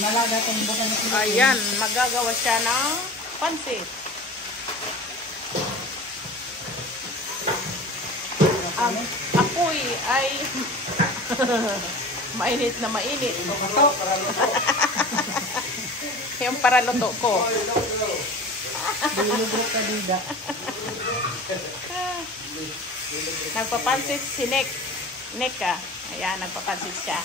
Malaga itong bukan na Philippines. Ayan, magagawa siya ng pansit. Ang apoy ay mainit na mainit. Yung paraluto ko. Bilugro ka dida. Nagpapansit si Neka. Ayan, nagpapansit siya.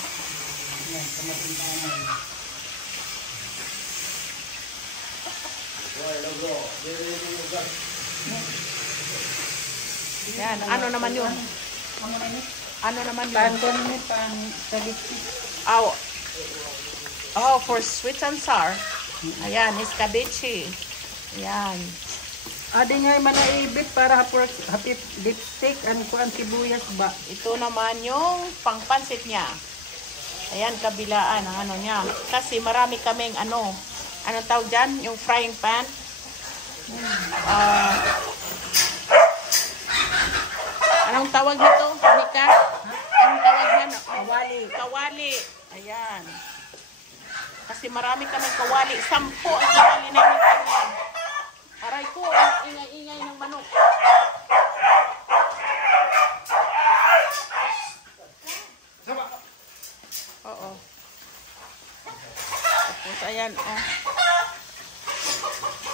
Yan, ano naman yun? Ano naman yun? Oh, for sweet and sour. Ayan, escabeche. Ayan. Adi nga man naibit para happy lipstick and kuan sibuyas ba. Ito naman yung pangpansit niya. Ayan, kabilaan ang ano niya. Kasi marami kaming ano tawag dyan? Yung frying pan. Anong tawag nito, Nika? Anong tawag niya? Kawali. Kawali. Ayan. Kasi marami kaming kawali. 10 ang kawali namin ganyan. Aray ko, ang ingay-ingay ng manok. Oo. Tapos ayan, oh.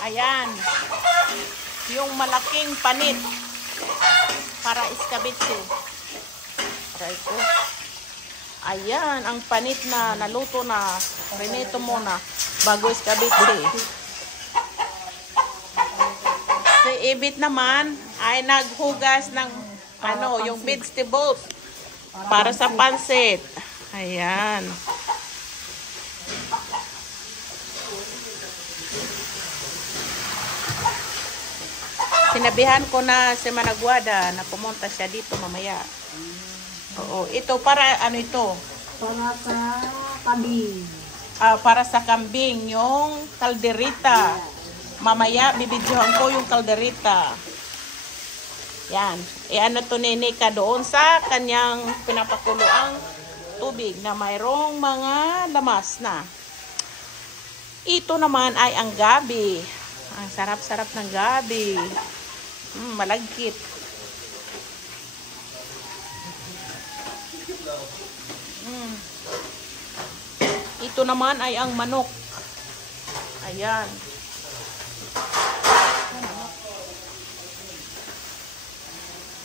Ayan. Yung malaking panit para escabeche. Aray ko. Ayan, ang panit na naluto na. Prinito muna bago escabeche. Si Ibit naman ay naghugas ng yung vegetables para sa pansit. Ayan. Sinabihan ko na si Managwada na pumunta siya dito mamaya. Oo, ito para ano ito? Para sa kambing. Para sa kambing, yung kalderita. Mamaya, bibidyohan ko yung kalderita. Yan. Ano to ni Nika doon sa kanyang pinapakuluang tubig na mayroong mga lamas na. Ito naman ay ang gabi. Ang sarap-sarap ng gabi. Malagkit. Ito naman ay ang manok. Ayan.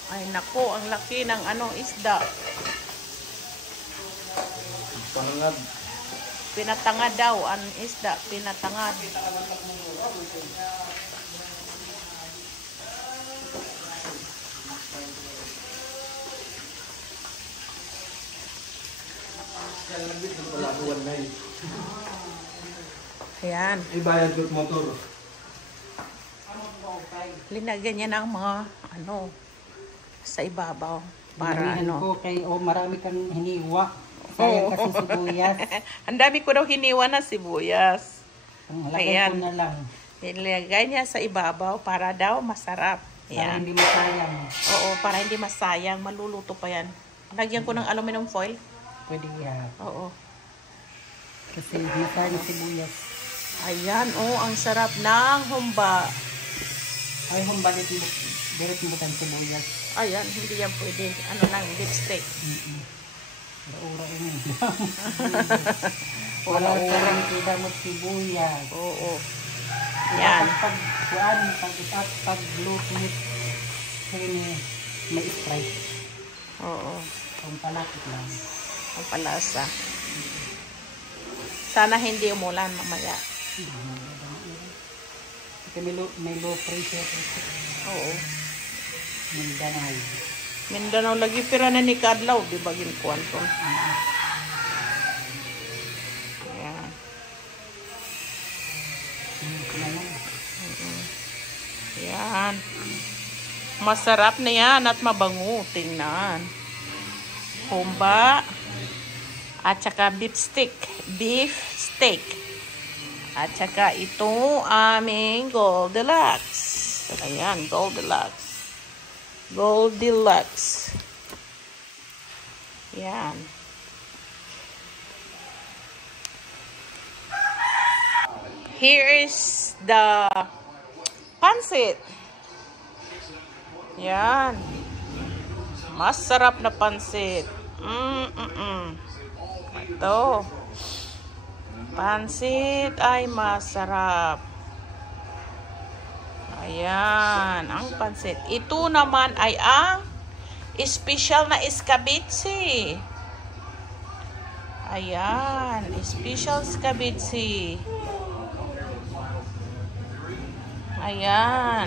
Ay nako, ang laki ng isda. Panangad. Pinatangad daw ang isda, pinatangad. Ayan. Ibayad yung motor. Linagyan niya ng mga sa ibabaw para ko kay marami kang hiniwa. Sayang kasi sibuyas. Ang dami ko daw hiniwa na sibuyas. Lagay ko na lang. Nilagay niya sa ibabaw para daw masarap. Para hindi masayang. Oo, para hindi masayang. Maluluto pa yan. Lagyan ko ng aluminum foil. Pwede yan. Oo. Kasi masayang sibuyas. Ayan, ang sarap ng humba. Ay, humba dito bukan sibuyas. Ayan, hindi yan pwede. Ano lang, lipstick. Ura ini. Wala karang kidamot sibuyas. Oo. Yan. Pag luto ini may Sprite. Oo. Ang palapit lang. Ang palasa. Sana hindi umulan mamaya. May low pressure. Oo. Mindanao. Mindanao lagi pira na ni Kadlaw, di ba ginkuan to? Ayan. Ayan. Masarap na yan at mabango. Tingnan. Humba. At saka beef steak. Beef steak. At saka ito aming Goldilocks. Ayan, Goldilocks. Goldilocks. Yan. Here is the pansit. Yan. Masarap na pansit. Ito. Pansit ay masarap. Ayan, ang pansit. Ito naman ay ang special na escabeche. Ayan, special escabeche. Ayan.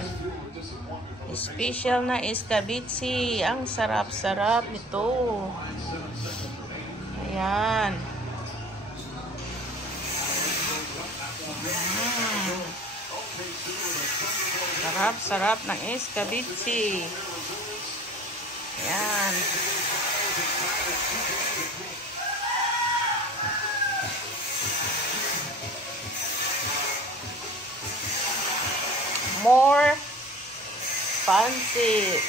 Special na escabeche. Ang sarap-sarap nito. Ayan. Sarap-sarap ng escabeche. Ayan. More pansit.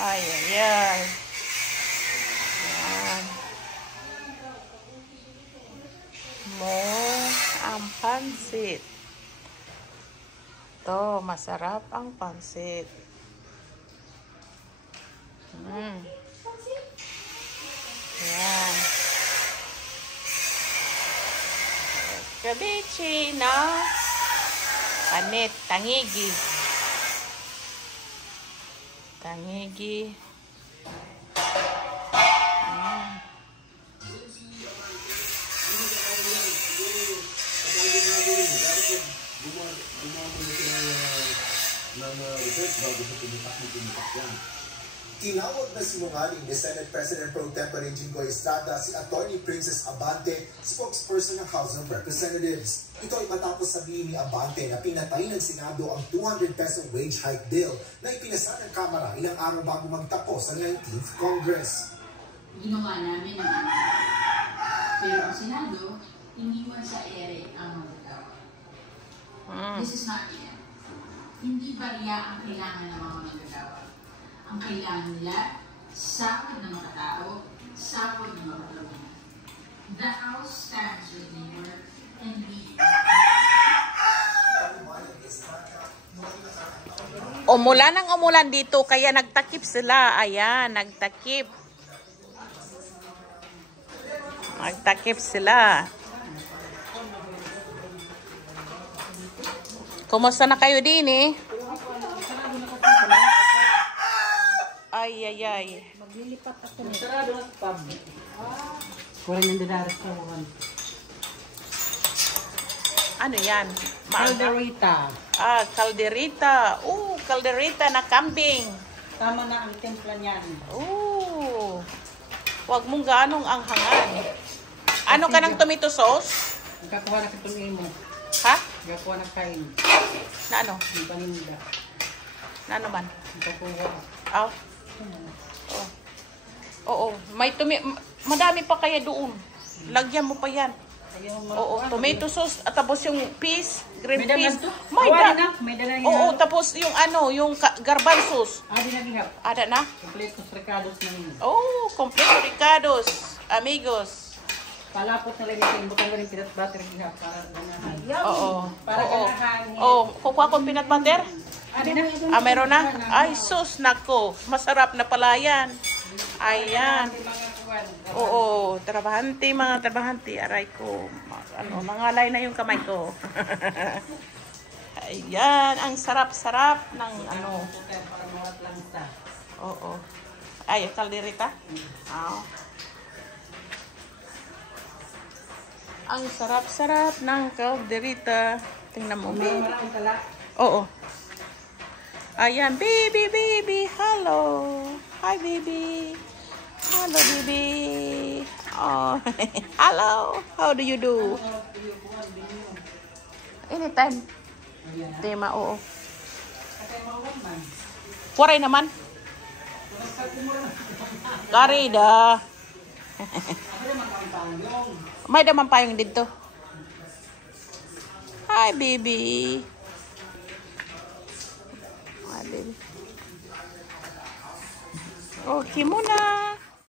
Ay, ay, ay. Ayan. More ang pansit. Ito, masarap ang pansit. Ayan. Escabeche na panit, tangigi. Tangigi. Tinawag na sinungaling ni Senate President Pro Tempore Jinggoy Estrada si Attorney Princess Abante, spokesperson ng House of Representatives. Ito ay matapos sabihin ni Abante na pinatay ng Senado ang 200 peso wage hike bill na ipinasa ng Kamara ilang araw bago magtapos ang 19th Congress. Ginawa namin ang pero ang Senado, iniwan sa ere ang magagawa. This is not it. Hindi barya ang kailangan ng mga magagawa. Ang kailangan nila, sahod ng mga tao, sahod ng mga pamilya. The House stands with labor and we. Umulan ang umulan dito, kaya nagtakip sila. Ayan, nagtakip. Nagtakip sila. Kumusta na kayo din eh? Ay, ay, ay. Maglilipat ako. Sarado na pub. Kuha ng dinaras ko. Ano yan? Calderita. Calderita. Calderita na kambing. Tama na ang timpla niyan. Huwag mong ganong anghangan. Ano ka ng tomato sauce? Nagkakuha na kitong mo. Ha? Nagkakuha na kain. Na ano? Yung paninda. Na ano man? Nagkakuha. Oo. Madami pa kaya doon. Lagyan mo pa yan. Oo, tomato sauce at tapos yung peas, green peas. May dala. Oo, tapos yung yung garbanzos. Ada na? Completos recados na yun. Completo recados, amigos. Palapot na lang yung butang rin peanut butter para ganahan. Para ganahan. Kukuha akong peanut butter? Meron na? Ay, sus, nako. Masarap na pala yan. Ayan. Oo, mga trabahante. Aray ko. Nangalay na yung kamay ko. Ayan, ang sarap-sarap ng Oo. Ay, kalderita? Ang sarap-sarap ng kalderita. Tingnan mo. Oo. Ayan, baby, hello. Hi, baby. Hello, baby. Hello. How do you do? Anytime. Tema, oo. Waray naman. Karida. May daman payong dito. Hi, baby. Okay muna.